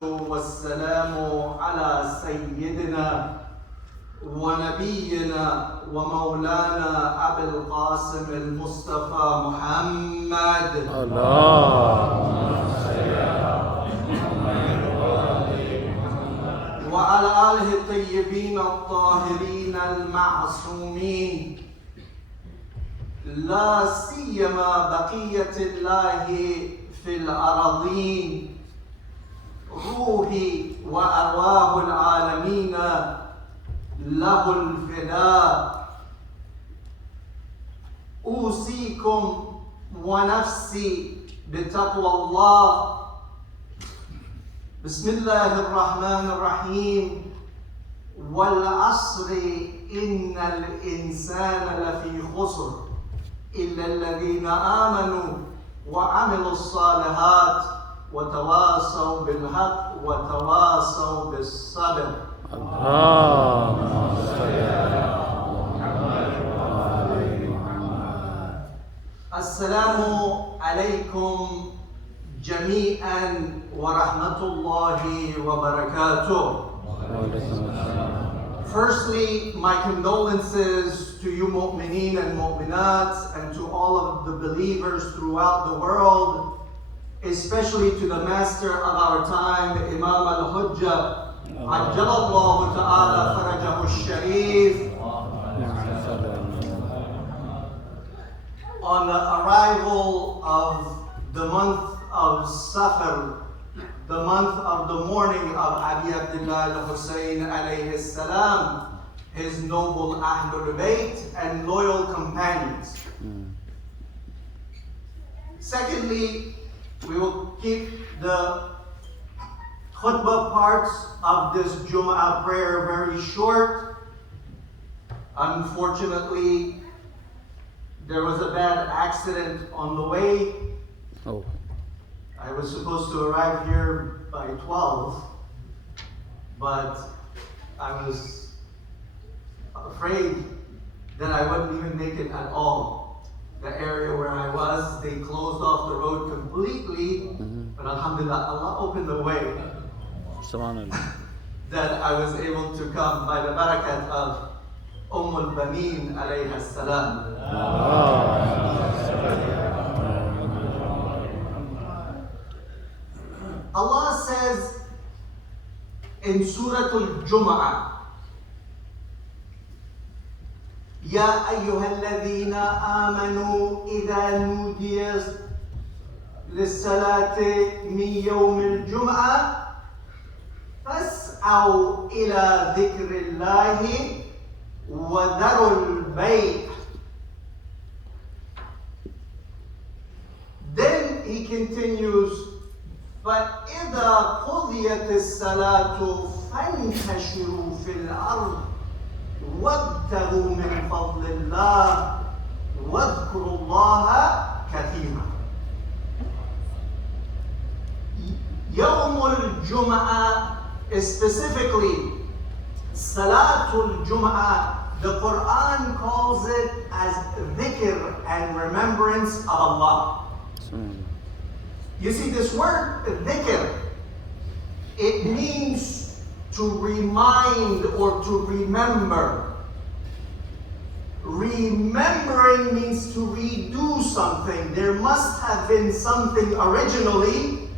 والسلام على سيدنا ونبينا ومولانا أبي القاسم المصطفى محمد وعلى آله الطيبين الطاهرين المعصومين، لا سيما بقية الله في الأراضين، روحي وأرواح العالمين له الفداء. أوصيكم ونفسي بتقوى الله. بسم الله الرحمن الرحيم. والعصر إن الإنسان لفي خسر إلا الذين آمنوا وعملوا الصالحات وتواصوا بالحق وتواصوا بالصبر. اللهم صل على محمد وعلى محمد. السلام عليكم جميعا ورحمة الله وبركاته. Firstly, my condolences to you mu'mineen and mu'minat and to all of the believers throughout the world, especially to the master of our time, Imam al-Hujjah, Ajjalallahu ta'ala farajahu al-Sharif. On the arrival of the month of Safar, the month of the mourning of Abi Abdullah al-Hussein alayhi salam, his noble Ahl-e-Bait and loyal companions. Secondly, we will keep the Khutba parts of this Jumma prayer very short. Unfortunately, there was a bad accident on the way. I was supposed to arrive here by 12, but I was afraid that I wouldn't even make it at all. The area where I was, they closed off the road completely, but alhamdulillah, Allah opened the way that I was able to come by the barakat of al-Baneen alayha salam. Allah says in Surah Al-Jum'ah, يا أيها الذين آمنوا إذا نودي للصلاة من يوم الجمعة فاسعوا إلى ذكر الله وذروا البيع. Then he continues, فإذا قضيت الصلاة فانتشروا في الأرض وابتغوا من فضل الله واذكروا الله كثيرا. يوم الجمعة, specifically Salatul Jum'ah, the Quran calls it as dhikr and remembrance of Allah. You see, this word dhikr, it means to remind or to remember. Remembering means to redo something. There must have been something originally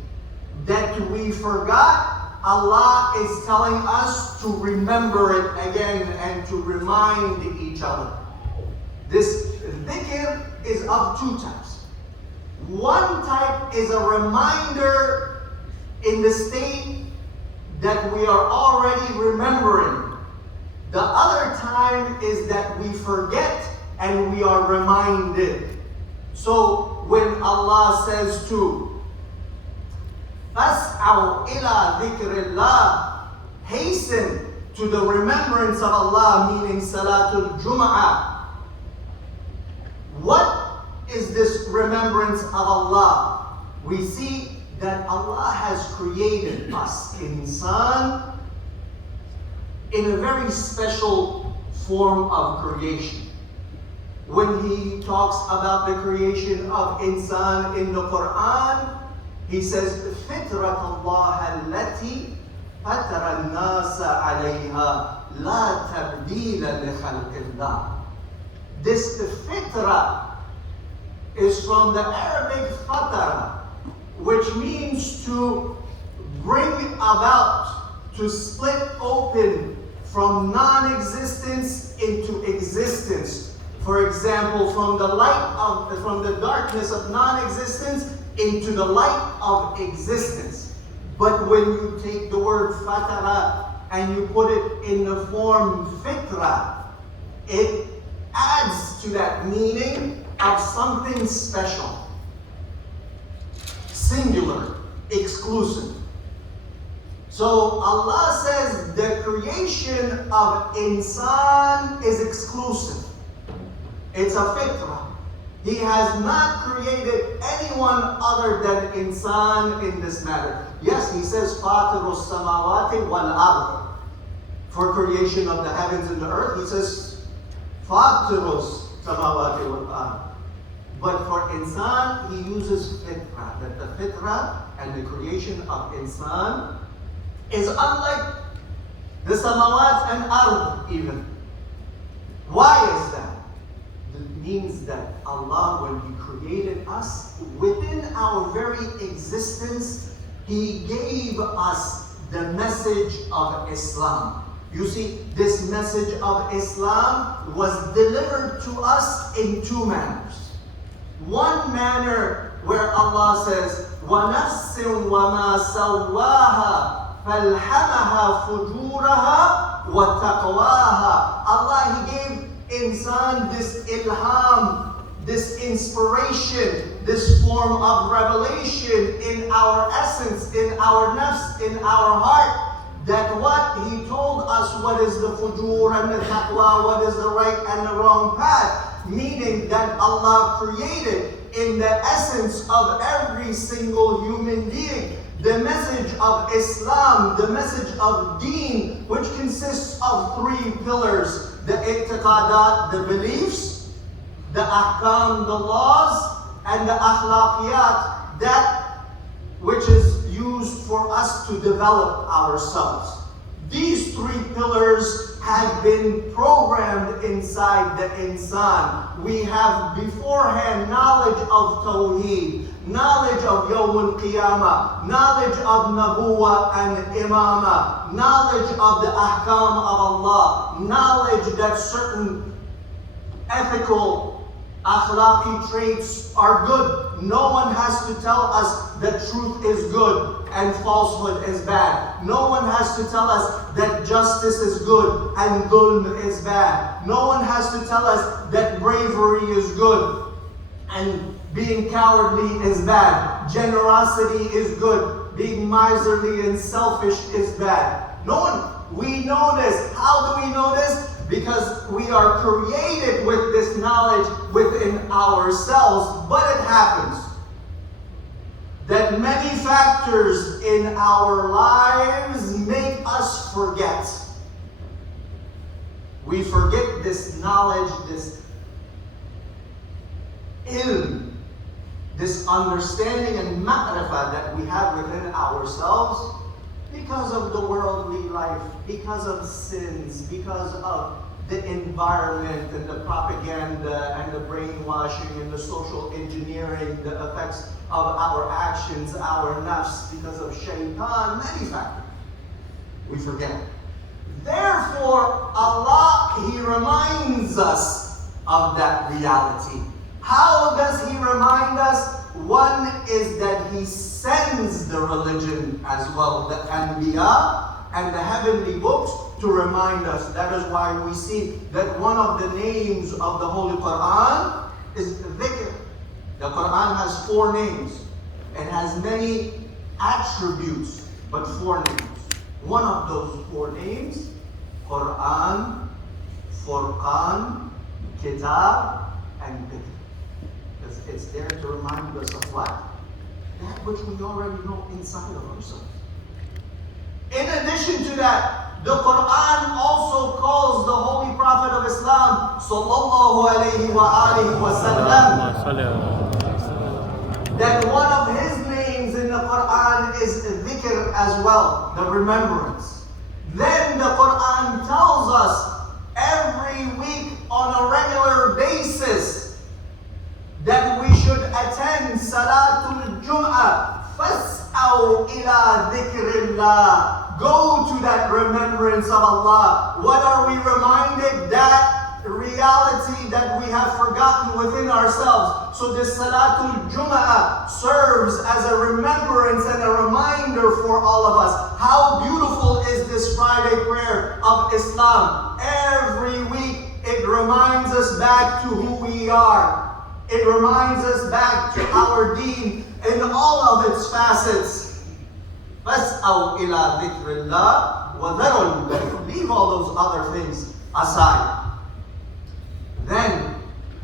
that we forgot. Allah is telling us to remember it again and to remind each other. This dhikr is of two types. One type is a reminder in the state that we are already remembering. The other time is that we forget and we are reminded. So when Allah says to فَاسْعَوْا إِلَىٰ ذِكْرِ اللَّهِ, hasten to the remembrance of Allah, meaning Salatul Jum'ah. What is this remembrance of Allah? We see that Allah has created us, insan, in a very special form of creation. When he talks about the creation of insan in the Quran, he says, فِطْرَةَ اللَّهَ الَّتِي عَلَيْهَا لَا تَبْدِيلَ لِخَلْقِ اللَّهِ. This fitra is from the Arabic fatara, which means to bring about, to split open from non-existence into existence. For example, from the darkness of non-existence into the light of existence. But when you take the word fatara and you put it in the form fitra, it adds to that meaning of something special, singular, exclusive. So Allah says the creation of insan is exclusive. It's a fitrah. He has not created anyone other than insan in this matter. Yes, he says Fatirus samawati wal ard. For creation of the heavens and the earth, he says Fatirus samawati wal ard. But for insan, he uses fitrah. That the fitrah and the creation of insan is unlike the samawat and ard even. Why is that? It means that Allah, when He created us, within our very existence, He gave us the message of Islam. You see, this message of Islam was delivered to us in two manners. One manner where Allah says, وَنَفْسٍ وَمَا سَوَّاهَا فَالْحَمَهَا فُجُورَهَا وَتَقْوَاهَا. Allah, He gave insan this ilham, this inspiration, this form of revelation in our essence, in our nafs, in our heart, that what He told us what is the fujur and the taqwa, what is the right and the wrong path, meaning that Allah created in the essence of every single human being the message of Islam, the message of deen, which consists of three pillars: the i'tiqadat, the beliefs, the ahkam, the laws, and the akhlaqiyat, that which is used for us to develop ourselves. These three pillars have been programmed inside the insan. We have beforehand knowledge of Tawheed, knowledge of Yawm al-Qiyamah, knowledge of Nabuwa and Imama, knowledge of the Ahkam of Allah, knowledge that certain ethical, akhlaqi traits are good. No one has to tell us that truth is good and falsehood is bad. No one has to tell us that justice is good and dhulm is bad. No one has to tell us that bravery is good and being cowardly is bad. Generosity is good. Being miserly and selfish is bad. No one. We know this. How do we know this? Because we are created with this knowledge within ourselves. But it happens that many factors in our lives make us forget. We forget this knowledge, this ilm, this understanding and ma'rifah that we have within ourselves because of the worldly life, because of sins, because of the environment and the propaganda and the brainwashing and the social engineering, the effects of our actions, our nafs, because of shaitan, many factors. We forget. Therefore, Allah, He reminds us of that reality. How does He remind us? One is that He sends the religion as well, the Anbiya and the heavenly books, to remind us. That is why we see that one of the names of the Holy Quran is Dhikr. The Quran has 4 names. It has many attributes, but 4 names. One of those 4 names, Quran, Furqan, Kitab, and Dhikr. It's there to remind us of what? That which we already know inside of ourselves. In addition to that, the Quran also calls the Holy Prophet of Islam, sallallahu alayhi wa alihi wa sallam, that one of his names in the Quran is dhikr as well, the remembrance. Then the Quran tells us every week on a regular basis that we should attend Salatul Jum'ah. فَاسْأَوْا إِلَىٰ ذِكْرِ اللَّهِ. Go to that remembrance of Allah. What are we reminded? That reality that we have forgotten within ourselves. So this Salatul Jum'ah serves as a remembrance and a reminder for all of us. How beautiful is this Friday prayer of Islam? Every week it reminds us back to who we are. It reminds us back to our deen in all of its facets. فَاسْأَوْا إِلَىٰ ذِكْرِ اللَّهِ وَذَرُوا الْبَيْعَ. Leave all those other things aside. Then,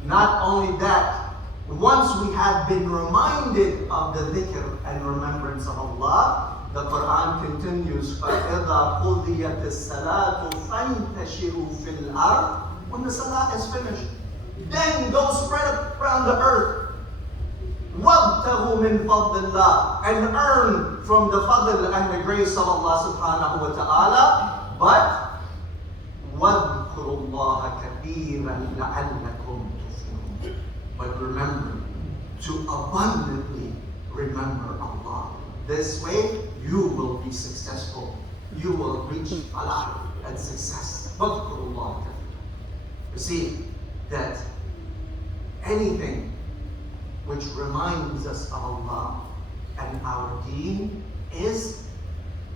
not only that, once we have been reminded of the dhikr and remembrance of Allah, the Quran continues, فَإِذَا قُضِيَتِ الصَّلَاةُ فَانْتَشِرُوا فِي الْأَرْضِ. When the salah is finished, then go spread around the earth. وَابْتَغُوا مِنْ فَضْلِ اللَّهِ. And earn from the fadl and the grace of Allah subhanahu wa ta'ala. But وَاذْكُرُوا اللَّهَ كَثِيرًا لَعَلَّكُمْ تُفْلِحُونَ. But remember to abundantly remember Allah. This way you will be successful. You will reach falah and success. وَاذْكُرُوا اللَّهَ كَثِيرًا. You see that anything which reminds us of Allah and our deen is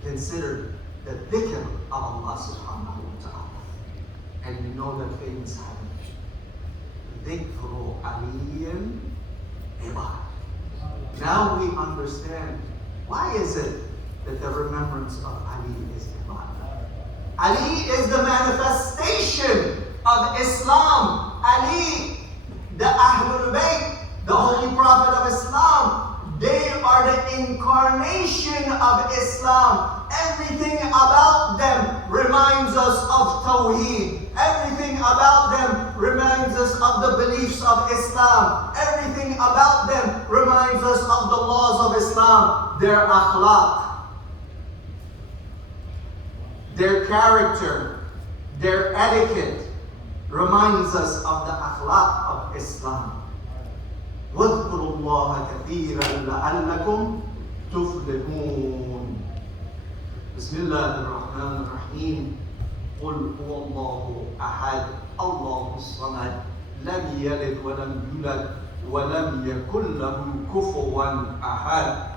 considered the dhikr of Allah subhanahu wa ta'ala. And you know the famous hadith, dhikru aliyin ibad. Now we understand why is it that the remembrance of Ali is ibad. Ali is the manifestation of Islam. Ali, the Ahl-e-Bait, the Holy Prophet of Islam, they are the incarnation of Islam. Everything about them reminds us of Tawheed. Everything about them reminds us of the beliefs of Islam. Everything about them reminds us of the laws of Islam. Their akhlaq, their character, their etiquette reminds us of the akhlaq of Islam. وَاذْكُرُوا اللَّهَ كَثِيرًا لَعَلَّكُمْ تُفْلِحُونَ. بسم الله الرحمن الرحيم. قل هو الله أحد الله الصمد لم يلد ولم يولد ولم يكن له كفوا أحد.